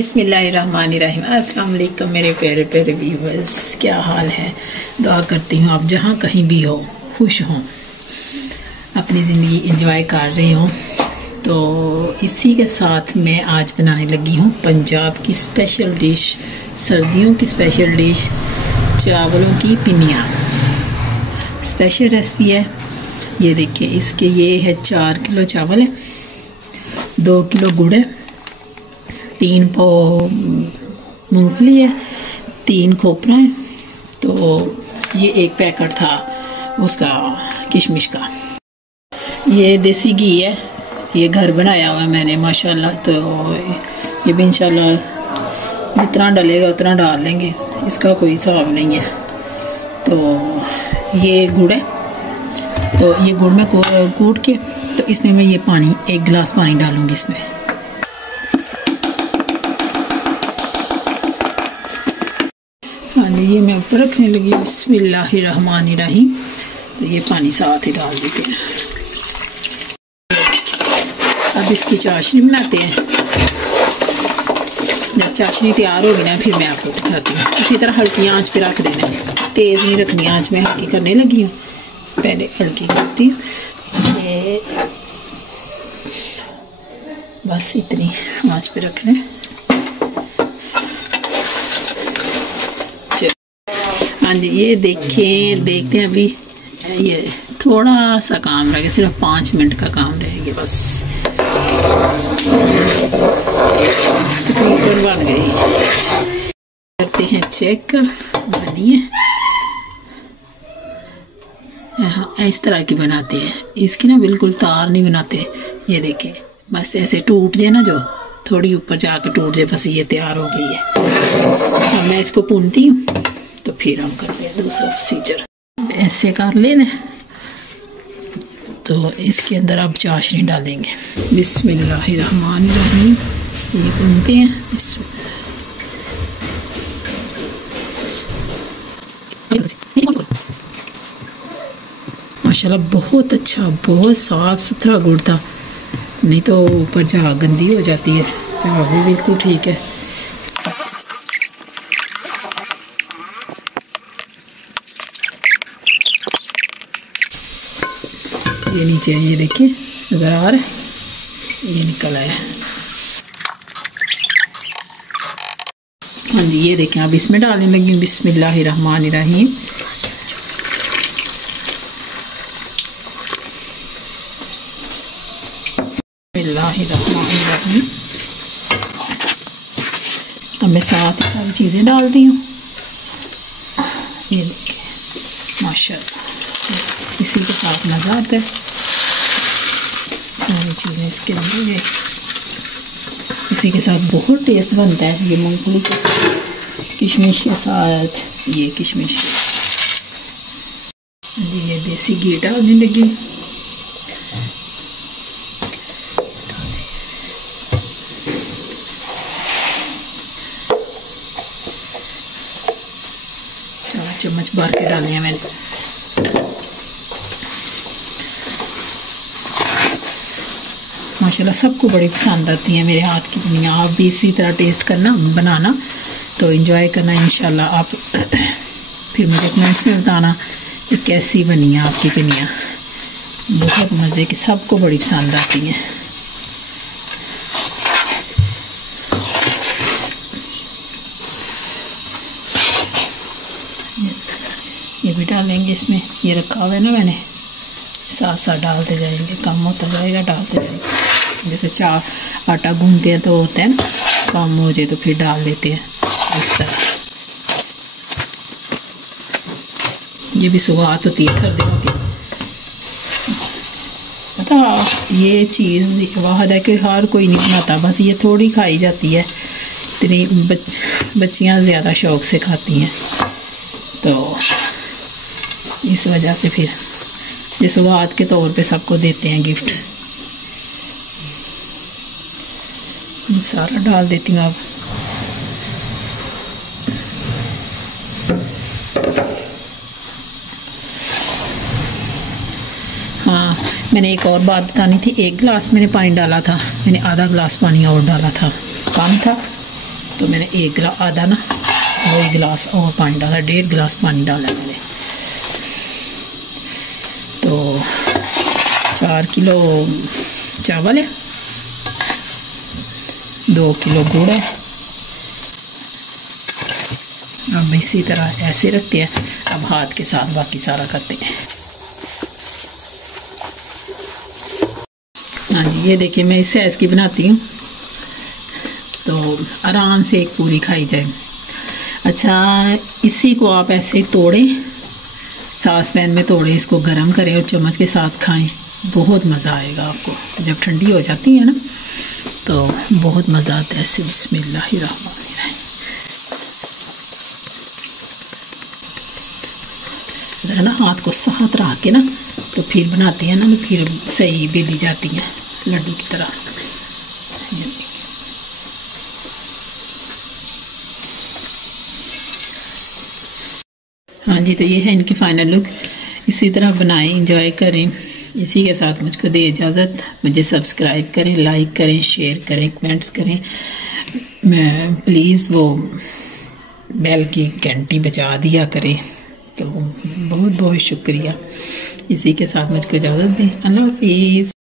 बिस्मिल्लाहिर्रहमानिर्रहीम। अस्सलाम वालेकुम मेरे प्यारे प्यारे व्यूअर्स, क्या हाल है। दुआ करती हूँ आप जहाँ कहीं भी हो खुश हों, अपनी ज़िंदगी एंजॉय कर रही हूँ। तो इसी के साथ मैं आज बनाने लगी हूँ पंजाब की स्पेशल डिश, सर्दियों की स्पेशल डिश, चावलों की पिनिया। स्पेशल रेसिपी है। ये देखिए, इसके ये है 4 किलो चावल है, 2 किलो गुड़ है, 3 पाव मूंगफली है, 3 खोपरा है। तो ये एक पैकेट था उसका किशमिश का। ये देसी घी है, ये घर बनाया हुआ है मैंने माशाल्लाह। तो ये भी इंशाल्लाह जितना डलेगा उतना डाल लेंगे, इसका कोई हिसाब नहीं है। तो ये गुड़ है, तो ये गुड़ में कूट के तो इसमें मैं ये पानी 1 गिलास पानी डालूंगी इसमें। हाँ जी, ये मैं ऊपर रखने लगी। बिस्मिल्लाहिर्रहमानिर्रहीम। तो ये पानी साथ ही डाल देते हैं। अब इसकी चाशनी बनाते हैं। जब चाशनी तैयार होगी ना फिर मैं आपको दिखाती हूँ। इसी तरह हल्की आंच पे रख देना, तेज़ नहीं रखनी आंच। में हल्की करने लगी हूँ, पहले हल्की करती हूँ। ये बस इतनी आंच पे रखना है। हाँ जी, ये देखें, देखते हैं अभी ये थोड़ा सा काम रह गया, सिर्फ 5 मिनट का काम रहेगा बस। तकरीबन बन गई। करते हैं चेक, बनी है। हाँ, इस तरह की बनाते हैं। इसकी ना बिल्कुल तार नहीं बनाते। ये देखिए, बस ऐसे टूट जाए ना, जो थोड़ी ऊपर जाकर टूट जाए, बस ये तैयार हो गई है। अब मैं इसको भूनती हूँ, तो फिर हम करते हैं दूसरा प्रोसीजर। ऐसे कर लेना। तो इसके अंदर अब चाशनी डालेंगे। बिस्मिल्लाहिर्रहमानिर्रहीम। ये भूनते हैं। माशाल्लाह बहुत अच्छा, बहुत साफ सुथरा गुड़ था। नहीं तो ऊपर झाग गंदी हो जाती है। झाग भी बिल्कुल ठीक है। ये नीचे ये देखिए नजर आ रहा है, ये निकल आया। हाँ जी, ये देखें, अब इसमें डालने लगी हूँ। बिस्मिल्लाहिर्रहमानिर्रहीम। बिस्मिल्लाहिर्रहमानिर्रहीम। अब मैं साथ ही सारी चीज़ें डालती हूँ। ये देखिए माशाल्लाह, इसी के साथ मज़ा आता है। सारी चीज़ें इसके अंदर, इसी के साथ बहुत टेस्ट बनता है। ये मूंगफली के साथ, किशमिश के साथ, ये किशमिश। ये देसी घी डालने लगी। चम्मच भर के डाले हैं मैंने। माशाल्लाह सबको बड़ी पसंद आती है मेरे हाथ की पिनिया। आप भी इसी तरह टेस्ट करना, बनाना, तो एंजॉय करना इंशाल्लाह। आप फिर मुझे कमेंट्स में बताना कि कैसी बनी है आपकी पिनिया। बहुत मज़े की, सबको बड़ी पसंद आती हैं। ये भी डालेंगे इसमें। ये रखा हुआ है ना मैंने, साथ साथ डालते जाएंगे, कम होता जाएगा डालते जाएंगे। जैसे आटा गूंदते हैं तो होता है ना, कम हो जाए तो फिर डाल देते हैं इस तरह। ये भी सुगात होती है सर्दियों की। पता, ये चीज़ वाहद है कि हर कोई नहीं बनाता, बस ये थोड़ी खाई जाती है। इतनी बच्चियाँ ज़्यादा शौक से खाती हैं, तो इस वजह से फिर ये सुगात के तौर पे सबको देते हैं गिफ्ट। मैं सारा डाल देती हूँ अब। हाँ, मैंने एक और बात बतानी थी। 1 गिलास मैंने पानी डाला था, मैंने आधा गिलास पानी और डाला था, कम था। तो मैंने एक गिलास आधा ना वही गिलास और पानी डाला, 1.5 गिलास पानी डाला मैंने। तो 4 किलो चावल है, 2 किलो गुड़ है। अब इसी तरह ऐसे रखते हैं। अब हाथ के साथ बाकी सारा करते हैं। हाँ जी, ये देखिए मैं इस साइज़ की बनाती हूँ तो आराम से एक पूरी खाई जाए। अच्छा, इसी को आप ऐसे तोड़ें, सास पैन में तोड़ें, इसको गरम करें और चम्मच के साथ खाएं, बहुत मज़ा आएगा आपको। जब ठंडी हो जाती है ना तो बहुत मज़ा आता है। ऐसे बिस्मिल्लाहिर्रहमानिर्रहीम। ज़रा ना हाथ को साथ रख के ना तो फिर बनाती है ना तो फिर सही बेली जाती है लड्डू की तरह। हाँ जी, तो ये है इनकी फाइनल लुक। इसी तरह बनाएं, इंजॉय करें। इसी के साथ मुझको दे इजाज़त। मुझे सब्सक्राइब करें, लाइक करें, शेयर करें, कमेंट्स करें। मैं प्लीज़ वो बेल की घंटी बजा दिया करें। तो बहुत बहुत शुक्रिया। इसी के साथ मुझको इजाज़त दें। अल्लाह हाफिज़।